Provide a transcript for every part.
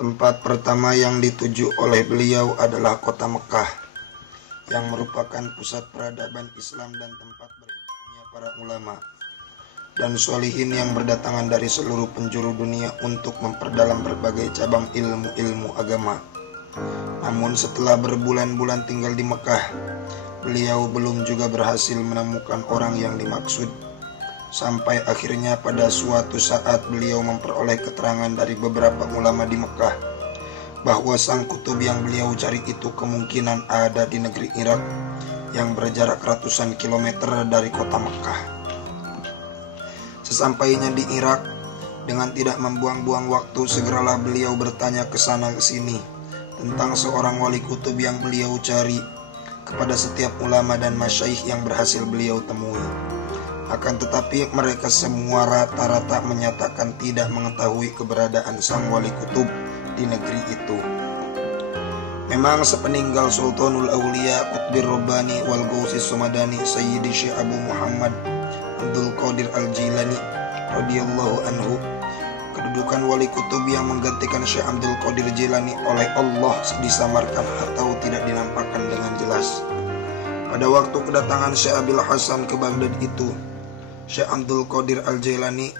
Tempat pertama yang dituju oleh beliau adalah kota Mekah, yang merupakan pusat peradaban Islam dan tempat berhimpunnya para ulama dan sholihin yang berdatangan dari seluruh penjuru dunia untuk memperdalam berbagai cabang ilmu-ilmu agama. Namun setelah berbulan-bulan tinggal di Mekah, beliau belum juga berhasil menemukan orang yang dimaksud. Sampai akhirnya pada suatu saat beliau memperoleh keterangan dari beberapa ulama di Mekah bahwa sang kutub yang beliau cari itu kemungkinan ada di negeri Irak yang berjarak ratusan kilometer dari kota Mekah. Sesampainya di Irak, dengan tidak membuang-buang waktu, segeralah beliau bertanya ke sana ke sini tentang seorang wali kutub yang beliau cari kepada setiap ulama dan masyaikh yang berhasil beliau temui. Akan tetapi mereka semua rata-rata menyatakan tidak mengetahui keberadaan sang wali kutub di negeri itu. Memang sepeninggal Sultanul Aulia Qutbir Rabbani wal Ghausis Somadani Sayyidi Syekh Abu Muhammad Abdul Qadir Al-Jilani radhiyallahu anhu, kedudukan wali kutub yang menggantikan Syekh Abdul Qadir Jilani oleh Allah disamarkan atau tidak dinampakkan dengan jelas. Pada waktu kedatangan Syekh Abil Hasan ke Baghdad itu, Syekh Abdul Qadir Al-Jailani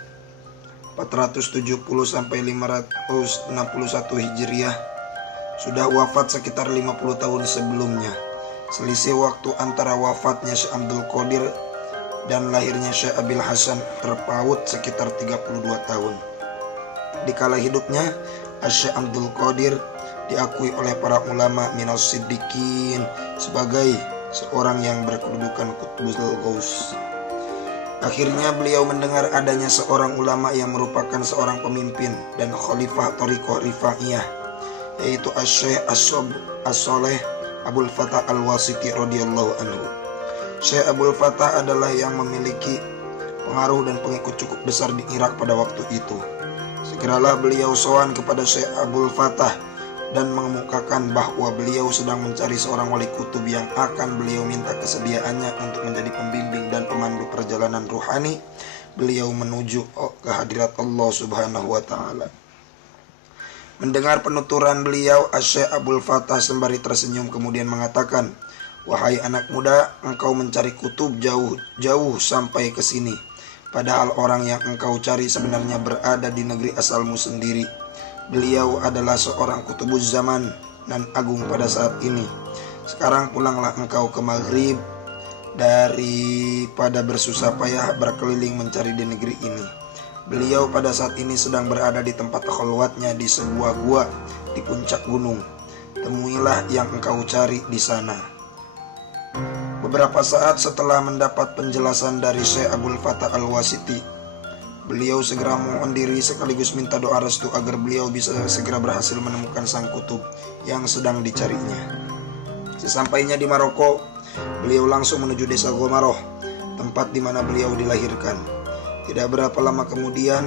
470 sampai 561 Hijriah sudah wafat sekitar 50 tahun sebelumnya. Selisih waktu antara wafatnya Syekh Abdul Qadir dan lahirnya Syekh Abil Hasan terpaut sekitar 32 tahun. Di kala hidupnya, Syekh Abdul Qadir diakui oleh para ulama minas siddiqin sebagai seorang yang berkedudukan Qutbul Ghaus. Akhirnya beliau mendengar adanya seorang ulama yang merupakan seorang pemimpin dan khalifah Thariqah Rifaiyah, yaitu Syekh As-Shaleh Abul Fatah Al-Wasiti radhiyallahu anhu. Syekh Abul Fatah adalah yang memiliki pengaruh dan pengikut cukup besar di Irak pada waktu itu. Segeralah beliau sowan kepada Syekh Abul Fatah dan mengemukakan bahwa beliau sedang mencari seorang wali kutub yang akan beliau minta kesediaannya untuk menjadi pembimbing dan pemandu perjalanan ruhani beliau menuju ke hadirat Allah Subhanahu wa Ta'ala. Mendengar penuturan beliau, Syekh Abul Fatah sembari tersenyum kemudian mengatakan, "Wahai anak muda, engkau mencari kutub jauh-jauh sampai ke sini, padahal orang yang engkau cari sebenarnya berada di negeri asalmu sendiri. Beliau adalah seorang kutubuz zaman dan agung pada saat ini. Sekarang pulanglah engkau ke Maghrib daripada bersusah payah berkeliling mencari di negeri ini. Beliau pada saat ini sedang berada di tempat khalwatnya di sebuah gua di puncak gunung. Temuilah yang engkau cari di sana." Beberapa saat setelah mendapat penjelasan dari Syekh Abul Fatah Al-Wasiti, beliau segera mohon diri sekaligus minta doa restu agar beliau bisa segera berhasil menemukan sang kutub yang sedang dicarinya. Sesampainya di Maroko, beliau langsung menuju desa Gomaroh, tempat di mana beliau dilahirkan. Tidak berapa lama kemudian,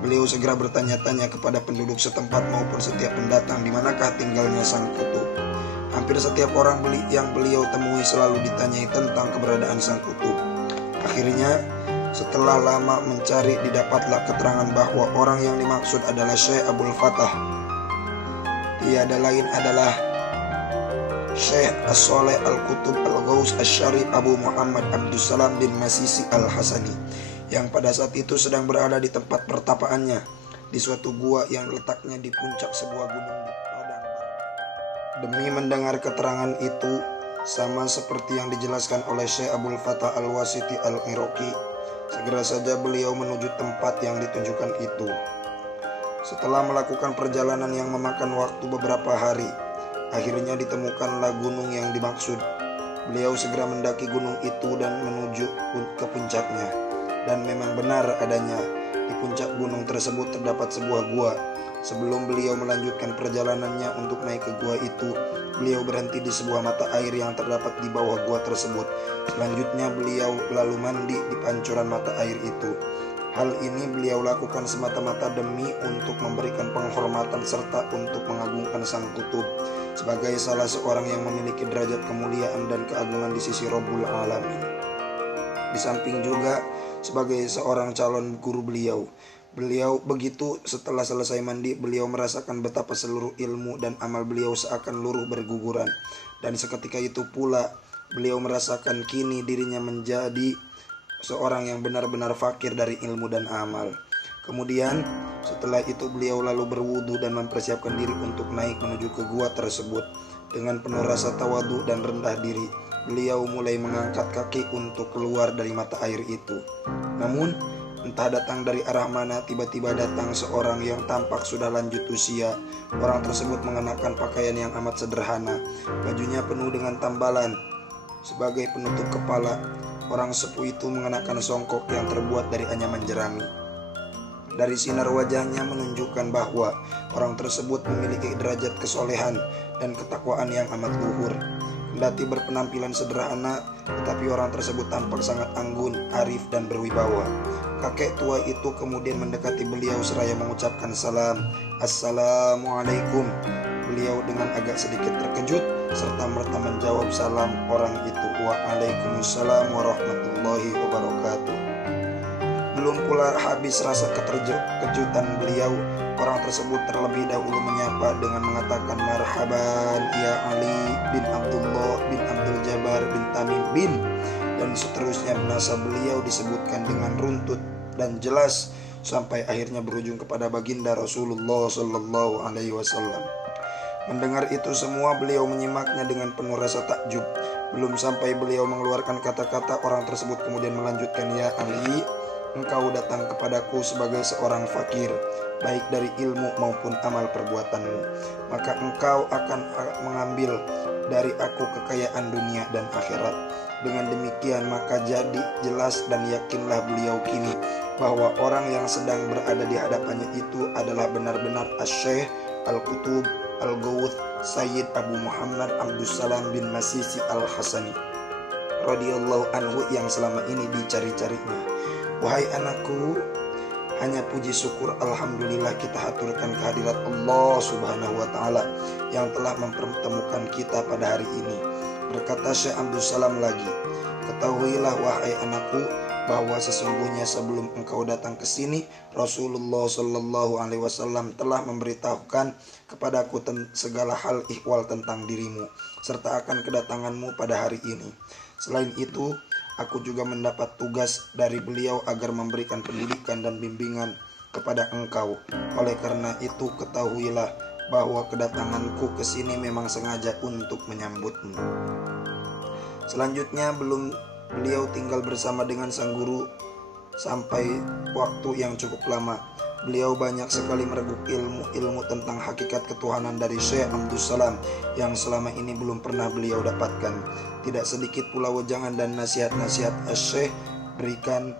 beliau segera bertanya-tanya kepada penduduk setempat maupun setiap pendatang di manakah tinggalnya sang kutub. Hampir setiap orang yang beliau temui selalu ditanyai tentang keberadaan sang kutub. Akhirnya, setelah lama mencari, didapatlah keterangan bahwa orang yang dimaksud adalah Syekh Abul Fatah. Tiada lain adalah Syekh As-Shaleh Al-Qutub Al-Ghaus Asy-Syarif Abu Muhammad Abdussalam bin Masisi Al-Hasani, yang pada saat itu sedang berada di tempat pertapaannya di suatu gua yang letaknya di puncak sebuah gunung di padang barat. Demi mendengar keterangan itu, sama seperti yang dijelaskan oleh Syekh Abul Fatah Al-Wasiti Al-Iraqi, segera saja beliau menuju tempat yang ditunjukkan itu. Setelah melakukan perjalanan yang memakan waktu beberapa hari, akhirnya ditemukanlah gunung yang dimaksud. Beliau segera mendaki gunung itu dan menuju ke puncaknya. Dan memang benar adanya di puncak gunung tersebut terdapat sebuah gua. Sebelum beliau melanjutkan perjalanannya untuk naik ke gua itu, beliau berhenti di sebuah mata air yang terdapat di bawah gua tersebut. Selanjutnya beliau lalu mandi di pancuran mata air itu. Hal ini beliau lakukan semata-mata demi untuk memberikan penghormatan serta untuk mengagungkan sang kutub sebagai salah seorang yang memiliki derajat kemuliaan dan keagungan di sisi Rabbul Alamin. Di samping juga sebagai seorang calon guru beliau, Setelah selesai mandi, beliau merasakan betapa seluruh ilmu dan amal beliau seakan luruh berguguran. Dan seketika itu pula beliau merasakan kini dirinya menjadi seorang yang benar-benar fakir dari ilmu dan amal. Kemudian setelah itu beliau lalu berwudu dan mempersiapkan diri untuk naik menuju ke gua tersebut. Dengan penuh rasa tawadu dan rendah diri, beliau mulai mengangkat kaki untuk keluar dari mata air itu. Namun entah datang dari arah mana, tiba-tiba datang seorang yang tampak sudah lanjut usia. Orang tersebut mengenakan pakaian yang amat sederhana. Bajunya penuh dengan tambalan sebagai penutup kepala. Orang sepuh itu mengenakan songkok yang terbuat dari anyaman jerami. Dari sinar wajahnya menunjukkan bahwa orang tersebut memiliki derajat kesolehan dan ketakwaan yang amat luhur. Kendati berpenampilan sederhana, tetapi orang tersebut tampak sangat anggun, arif, dan berwibawa. Kakek tua itu kemudian mendekati beliau seraya mengucapkan salam. Assalamualaikum. Beliau dengan agak sedikit terkejut serta merta menjawab salam orang itu. Waalaikumsalam warahmatullahi wabarakatuh. Belum pula habis rasa keterkejutan beliau, orang tersebut terlebih dahulu menyapa dengan mengatakan marhaban ya Ali bin Abdullah bin Abdul Jabbar bin Tamim bin, dan seterusnya nasab beliau disebutkan dengan runtut dan jelas sampai akhirnya berujung kepada baginda Rasulullah Sallallahu Alaihi Wasallam. Mendengar itu semua, beliau menyimaknya dengan penuh rasa takjub. Belum sampai beliau mengeluarkan kata-kata, orang tersebut kemudian melanjutkan, ya Ali, engkau datang kepadaku sebagai seorang fakir, baik dari ilmu maupun amal perbuatanmu. Maka engkau akan mengambil dari aku kekayaan dunia dan akhirat. Dengan demikian maka jadi jelas dan yakinlah beliau kini bahwa orang yang sedang berada di hadapannya itu adalah benar-benar Asy-Syaikh Al-Qutub Al-Ghawth Sayyid Abu Muhammad Abdussalam bin Masisi Al-Hasani radhiyallahu anhu yang selama ini dicari-carinya. Wahai anakku, hanya puji syukur alhamdulillah kita haturkan kehadirat Allah Subhanahu wa taala yang telah mempertemukan kita pada hari ini. Berkata Syekh Abdussalam lagi, ketahuilah wahai anakku bahwa sesungguhnya sebelum engkau datang ke sini, Rasulullah Sallallahu Alaihi Wasallam telah memberitahukan kepadaku segala hal ihwal tentang dirimu serta akan kedatanganmu pada hari ini. Selain itu, aku juga mendapat tugas dari beliau agar memberikan pendidikan dan bimbingan kepada engkau. Oleh karena itu, ketahuilah bahwa kedatanganku ke sini memang sengaja untuk menyambutmu. Selanjutnya, beliau tinggal bersama dengan sang guru sampai waktu yang cukup lama. Beliau banyak sekali mereguk ilmu tentang hakikat ketuhanan dari Syekh Abdussalam yang selama ini belum pernah beliau dapatkan. Tidak sedikit pula wejangan dan nasihat-nasihat Syekh berikan